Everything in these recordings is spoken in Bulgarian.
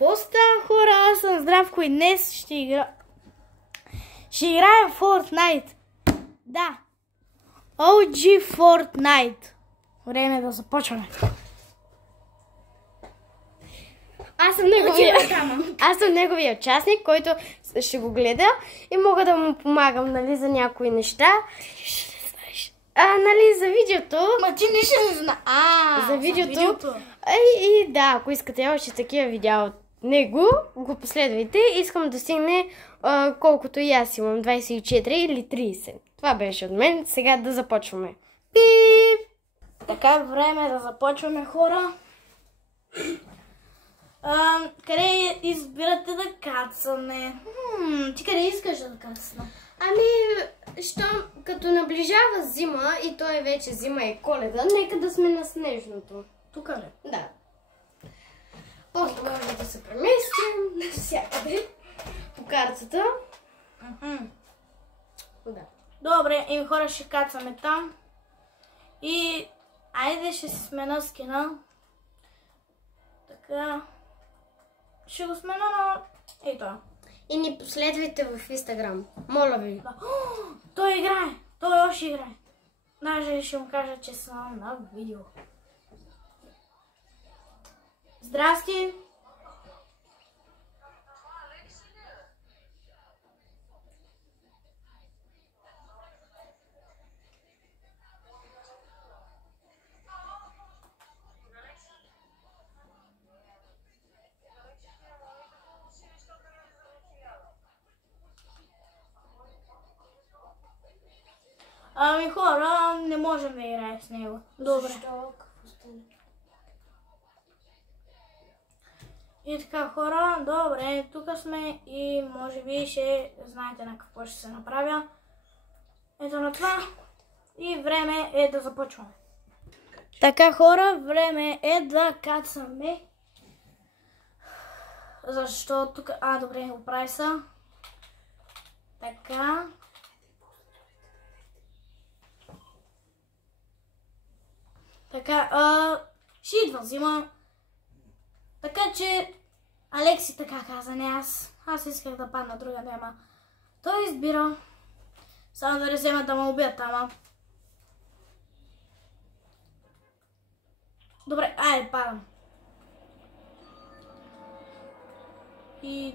Какво става, хора? Аз съм Здравко и днес ще играя в Fortnite. Да. OG Fortnite. Време е да започваме. Аз съм неговия участник, който ще го гледа и мога да му помагам, нали, за някои неща. Нали, за видеото. Ма ти не ще знае. За видеото. И да, ако искате още такива видеа от него, го последвайте. Искам да стигне колкото и аз имам, 24 или 30. Това беше от мен. Сега да започваме. Пип! Така, време е да започваме, хора. Къде избирате да кацаме? Ти къде искаш да кацаме? Като наближава зима и то е вече зима и Коледа, нека да сме на снежното. Тук ли? Да. После може да се преместим навсякъде по картата. Да. Добре, и хора ще кацаме там. И айде ще си смена скина. Така. Ще го смена на... Ей това. И ни последвайте в Инстаграм. Моля ви. Да. Той играе. Той още играе. Даже ще му кажа, че съм на видео. Здрасти. Хора, не можем да играем с него. Добре. Защо? И така, хора, добре, тук сме и може би ще знаете на какво ще се направя. Ето на това. И време е да започваме. Така, хора, време е да кацаме. Защо тук... добре, оправи се. Така. Така, ще идва зима. Така че Алекси така каза, не аз. Аз исках да падна друга тема. Той избира. Само да не вземат да ме убият, ама. Добре, айде, падам. И...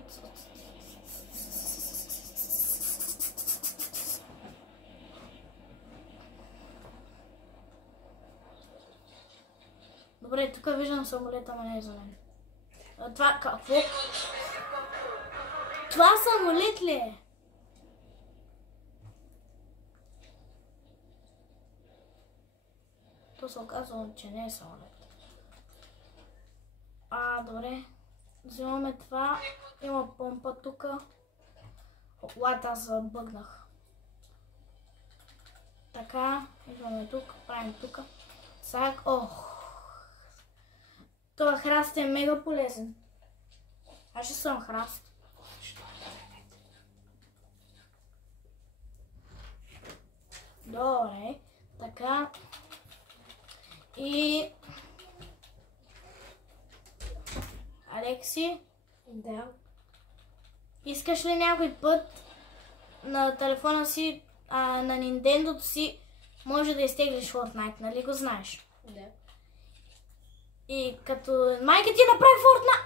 Добре, тук виждам самолета, ама не е за мен. Това какво? Това самолет ли е? То се оказва, че не е самолет. Добре. Взимаме това. Има помпа тук. Лайт, аз забъгнах. Така, идваме тук, правим тук. Сак, това храст е мега полезен. Аз ще съм храст. Добре, така. И... Алекси? Да. Искаш ли някой път на телефона си, на Nintendo си, може да изтеглиш Fortnite, нали го знаеш? Да. И като майка ти направи Fortnite.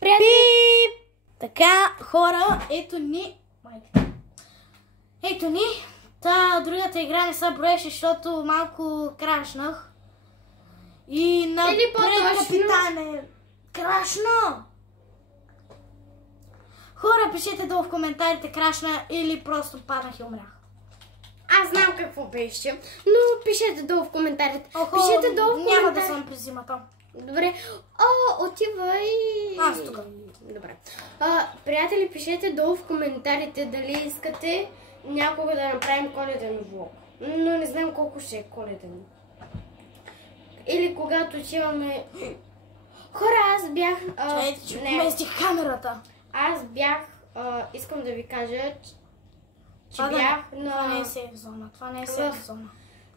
Пип! Така, хора, ето ни. Майка. Ето ни. Другата игра не се броеше, защото малко крашнах. И напред, капитане. Крашна! Хора, пишете долу в коментарите крашна или просто паднах и умрях. Аз знам какво беше, но пишете долу в коментарите. Пишете долу в коментарите. Няма да съм през зимата. Добре. Отивай. Аз тук. Добре. Приятели, пишете долу в коментарите дали искате някога да направим коледен влог. Но не знам колко ще е коледен. Или когато отиваме... Хора, аз бях... Чайте, че поместих камерата. Аз бях... искам да ви кажа, че бях на... Това не е сейф зона. Това не е сейф зона.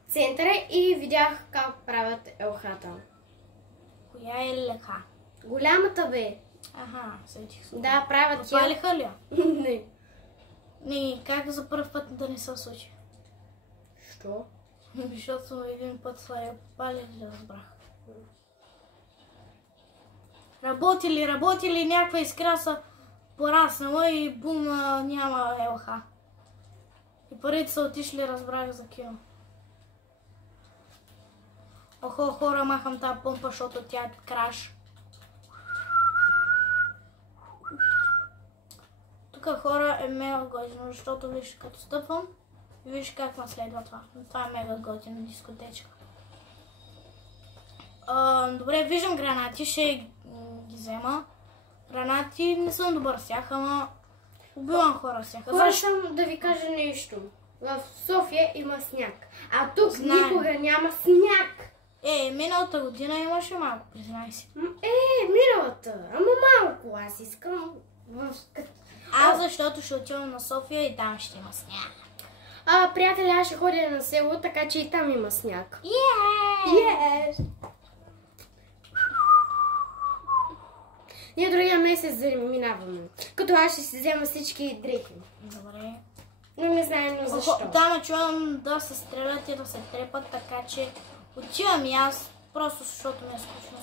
Центъра и видях как правят елхата. Коя леха? Голямата бе. Аха, сетих се. Да, правят тя. Пропалиха ли я? Не. Не, как за първ път да не се случи? Що? Защото един път са я попали, не разбрах. Работили, някаква искра са пораснала и бум, няма ЛХ. И парите са отишли, разбрах за кил. Охо, хора, махам тази помпа, защото тя е краш. Тук хора е мега готино, защото виж като стъпвам и виж как ме следва това. Това е мега готина дискотечка. Добре, виждам гранати, ще ги взема. Гранати не съм добър с тях, ама убивам хора с тях. Хора, съм да ви кажа нещо. В София има сняг, а тук никога няма сняг. Миналата година имаше малко, признай си. Миналата, ама малко. Аз искам Защото ще отивам на София и там ще има сняг. Приятели, аз ще ходя на село, така че и там има сняг. Yes! Ние другия месец заминаваме. Като аз ще си взема всички дрехи. Добре. Но не знаем защо. Там чувам да се стрелят и да се трепат, така че отивам и аз, просто защото ми е скучно.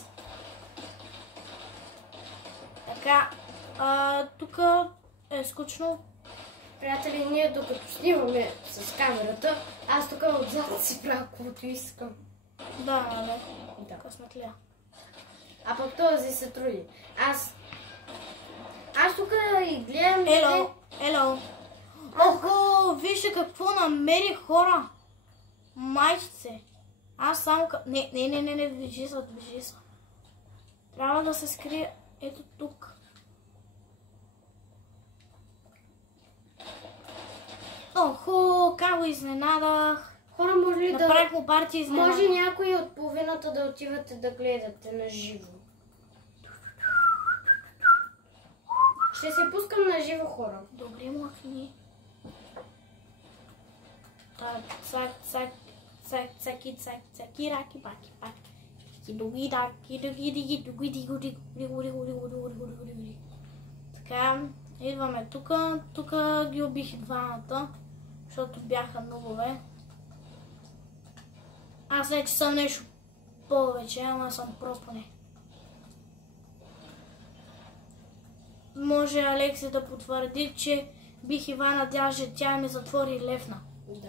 Така, тук е скучно. Приятели, ние докато снимаме с камерата, аз тук отзад си правя каквото искам. Да, нали? Да. Късметлия. А пък този се труди. Аз тук и гледам... Ело. Охо, вижте какво намерих, хора. Майчице. Аз само... Не, движи се. Трябва да се скрие ето тук. Охо, как го изненадах. Хора, може ли направих му парти изненада. Може някои от половината да отивате да гледате на живо. Ще се пускам на живо, хора. Добре, махни. Цаки, раки, паки. Така, идваме тук. Тук ги убих и двамата, защото бяха нубове. Аз вече съм нещо повече, ама съм пропане. Може Алекси да потвърди, че бих Ивана даже тя ми затвори левна. Да.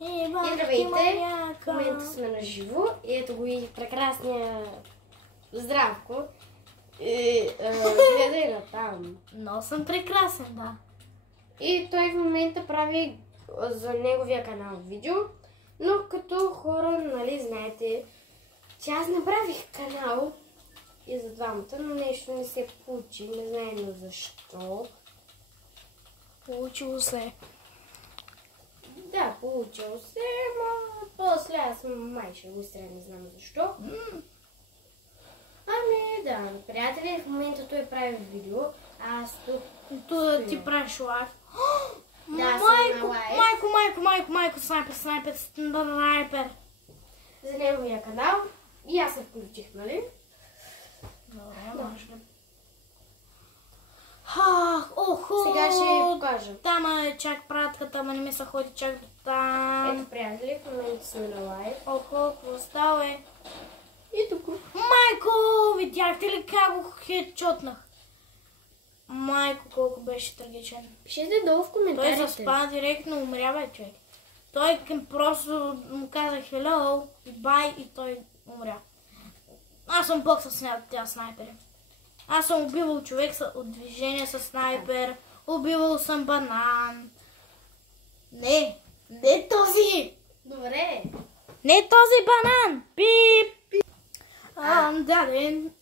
И здравейте, в момента сме на живо и ето го и прекрасния Здравко. И гледай на там. Но съм прекрасен, да. И той в момента прави за неговия канал видео, но като хора, нали, знаете, че аз направих канал и за двамата, но нещо не се получи, не знаем защо. Получило се. Да, получило се, но после аз май ще го изтря, не знам защо. Ами да, приятели, в момента той прави видео, аз тук... Тук ти правиш лайв. Да, майко, снайпер. За неговия канал и аз се включих, нали? Добре, може ли? Охо! Сега ще ви покажа. Там е чак пратката, ама не ми се ходи чак до там. Ето, приятели, в момента сме на лайв. Охо, какво става е? И тук. Майко, видяхте ли как го хедшотнах? Майко, колко беше трагичен. Пишете долу в коментарите. Той заспа директно, умря, бе, човек. Той просто му каза hello и bye и той умря. Аз съм бог с тези снайпери. Аз съм убивал човек от движение с снайпер. Убивал съм банан. Не този! Добре. Не този банан! Пип! Даден.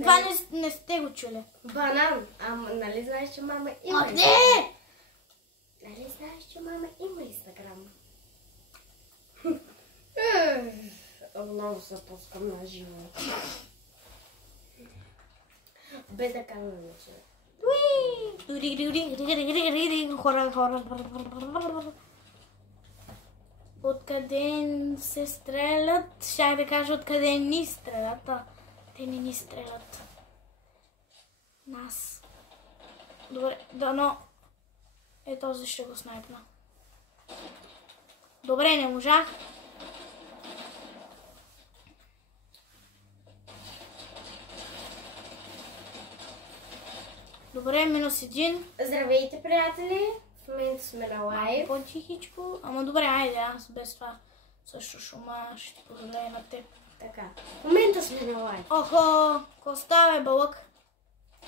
Това не сте го чули. Банан. Ама нали знаеш, че мама има Не! Нали знаеш, че мама има Инстаграм? Много се пускам на живо. Без да казвам вече. Хора. откъде се стрелят. Щях да кажа откъде ни стрелят. Те не ни стрелят. Нас. Добре, дано. Този ще го снайпна. Добре, не можах. Добре, -1. Здравейте, приятели! В момента сме на лайв. По-тихичко. Ама добре, айде, аз без това също шума ще ти позволя на теб. Така. В момента сме на лайв. Охо, коста бе, бълък.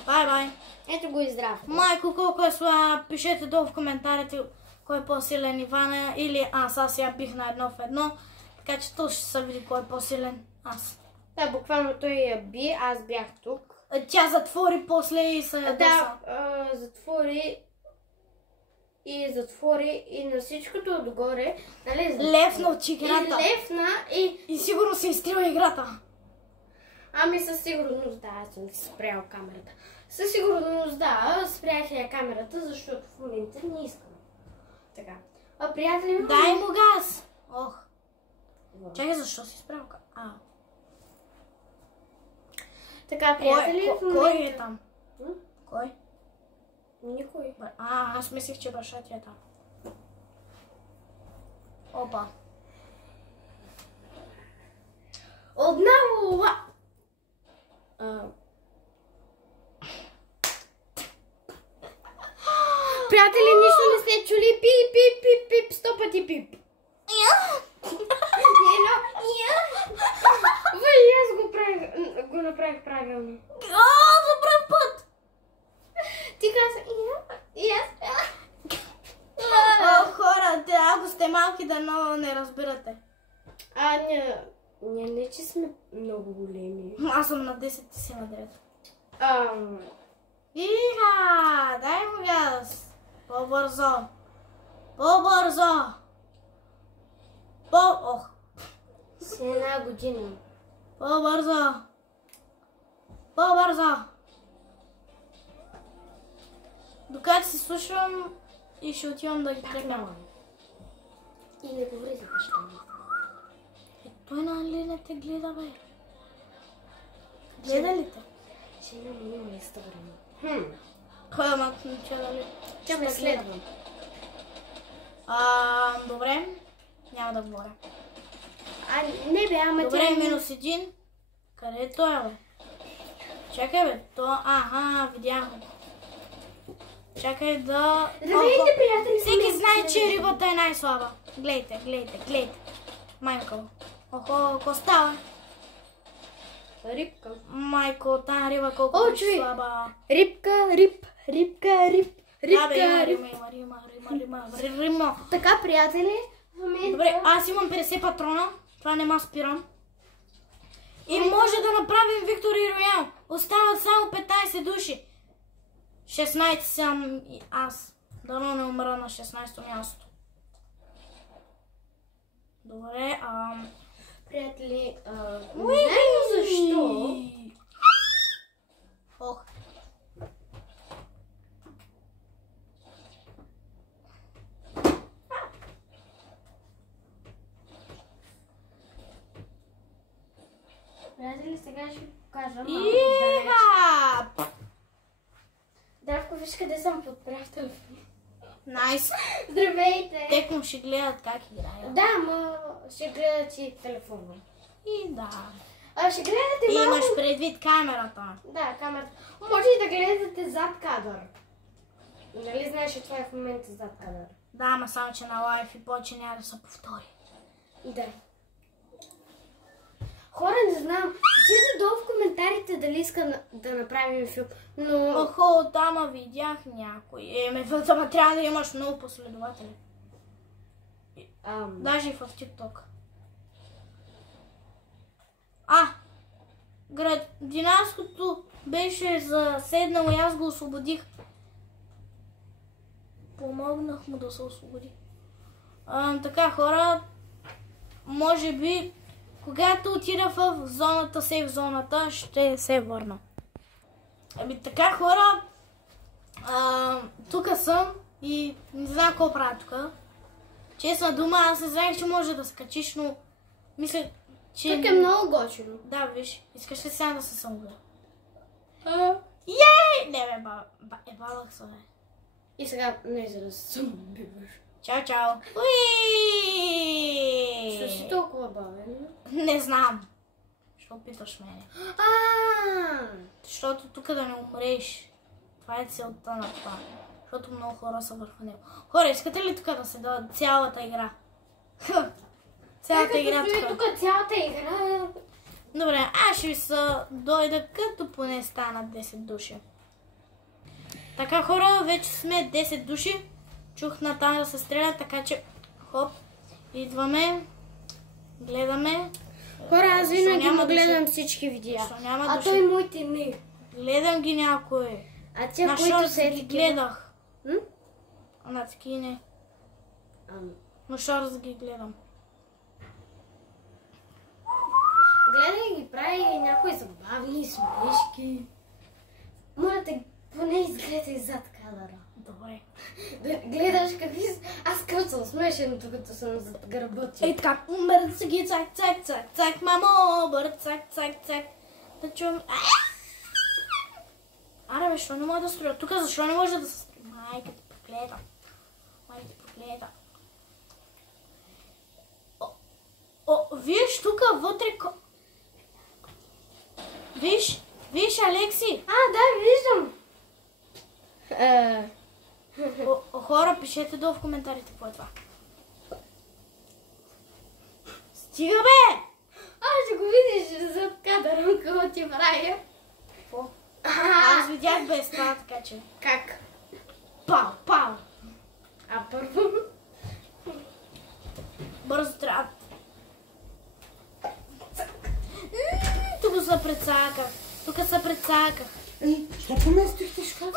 Бай-бай. Ето го и здрав. Майко, колко е слаб, пишете долу в коментарите кой е по-силен, Ивана или аз. Аз я бих на 1 в 1. Така че то ще се види кой е по-силен. Аз. Да, буквално той я би, аз бях тук. Тя затвори после и се Да, затвори и на всичкото отгоре, нали? Левна от играта. И левна И сигурно се изтрила играта. Ами със сигурност да, аз съм си спрял камерата. Със сигурност да, спрях я камерата, защото в момента не искам. Така. А приятели... Дай му газ! Ох. Чакай, защо си спрял камерата? Така, приятели... Кой е там? Кой? Никой. Аз мислих, че баща ти е там. Опа. Отново... Приятели, нищо не сте чули. Пип, пип, пип, пип, 100 пъти пип. Вай, аз го направих правилно. За пръв път! Ти каза и аз. Хора, ако сте малки, да много не разбирате. Не, че сме много големи. Аз съм на 10, ти си на 9. Иха, дай му газ. По-бързо. По-бързо. Ох. С 1 година. По-бързо. По-бързо. Докато си слушам и ще отивам да ги тръгна. И не говори за баща ми. Той нали не те гледа, бе? Гледа ли те? Ще няма Инстаграм. Ама, че дали? Тя ме следва. Добре. Няма да говоря. Не бе, ама добре, -1. Къде е той, бе? Чакай, бе. Видях го. Чакай да... Здравейте, приятели! Всеки знае, че рибата е най-слаба. Гледайте. Майко. Охо, какво става? Рибка. Майко, тази риба колко е слаба. Рибка. Да, бе, рима. Така, приятели, в момента... Добре, аз имам 50 патрона. Това не ма спирам. И може да направим Victory Royale. Остават само 15 души. 16 съм и аз. Дано не умра на 16-то място. Добре, приятели, не знам защо. Ох. Приятели, сега ще ви покажа. Дравко, виж къде съм подпрял телефон. Найс. Здравейте! Текно ще гледат как играя. Да, ма ще гледат и телефона. И да. Ще гледате малко... Имаш предвид камерата. Да, камерата. Може и да гледате зад кадър. Нали знаеш, че това е в момента зад кадър? Да, ама само, че на лайф и повече няма да се повтори. Да. Хора, не знам. Пишете долу в коментарите дали иска да направим филм, но... Охо, там видях някой. Ама трябва да имаш много последователи. Даже и в TikTok. Градинарското беше заседнало и аз го освободих. Помогнах му да се освободи. Така, хора, може би, когато отида в зоната, сейф зоната, ще се върна. Така, хора, тук съм и не знам какво правя тук. Честна дума, аз не знаех, че може да скачиш, но мисля, че... Тук е много готино. Да, виж, искаш ли сега да се самоубия? Ей! Не бе, балах се, бе. И сега не за да се самоубиваш. Чао, чао. Уи! Що си толкова бавен? Не знам. Що питаш мене? Защото тук да не умреш. Това е целта на това. Защото много хора са върху него. Хора, искате ли тук да се дадат цялата игра? Цялата игра тук. Цялата игра. Добре, аз ще се дойда като поне станат 10 души. Така, хора, вече сме 10 души. Чух натам да се стрелят, така че хоп, идваме, гледаме. Хора, аз винаги му гледам всички видеа. А той моите не. Гледам ги някой. А тя, които се ги гледах. На таки не. На шорс ги гледам. Гледай ги, прави някои забавни смешки. Моля те, поне изгледай зад кадъра. Добре. Гледаш какви са... Аз кръцам смешен, докато съм зад гърба ти. Ей така, бърт ги, цак, цак, цак, цак, мамо, бърт, цак, цак, цак. Да чувам... Аре бе, що не може да строя? Тук защо не може да се строя? Майка ти проклета. Майка ти проклета. Виж тук вътре... Виж, Алекси. Да, виждам. Хора, пишете долу в коментарите какво е това. Стига бе! Ще го видиш зад кадъра, какво ти правя. Какво? Аз видях без това, така че... Как? Пау! Първо? Бързо трябва. Тук се прецаках. Що поместихте шкаф?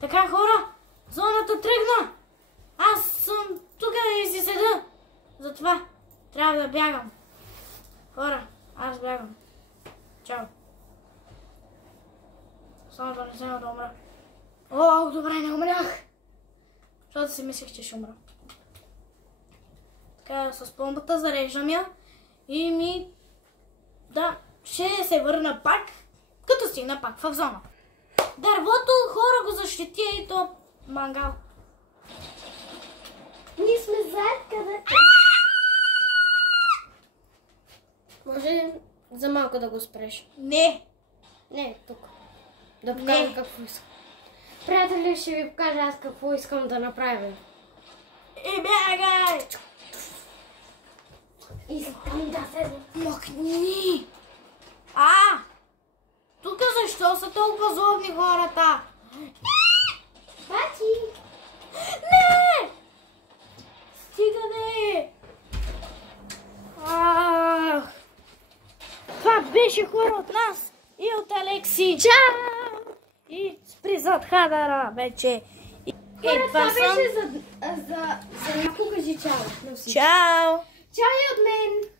Така, хора, зоната тръгна. Аз съм тук да си седа. Затова трябва да бягам. Хора, аз бягам. Чао. Само да не взема да умра. Добре, не умрях. Защото си мислех, че ще умра. Така, с помпата зареждам я. И ще се върна пак, като стигна пак в зона. Дървото, хора, го защити и то мангал. Ние сме заед където. Може за малко да го спреш? Не, тук. Да покажа какво искам. Приятели, ще ви покажа аз какво искам да направя. И бягай! Искам да се махни! Тук защо са толкова злобни хората? Бати! Не! Стига не! Това беше хора от нас и от Алекси. Чао! И спри зад кадъра вече. Хора, това беше за някога. Кажи чао на всички. Чао! Чао и от мен!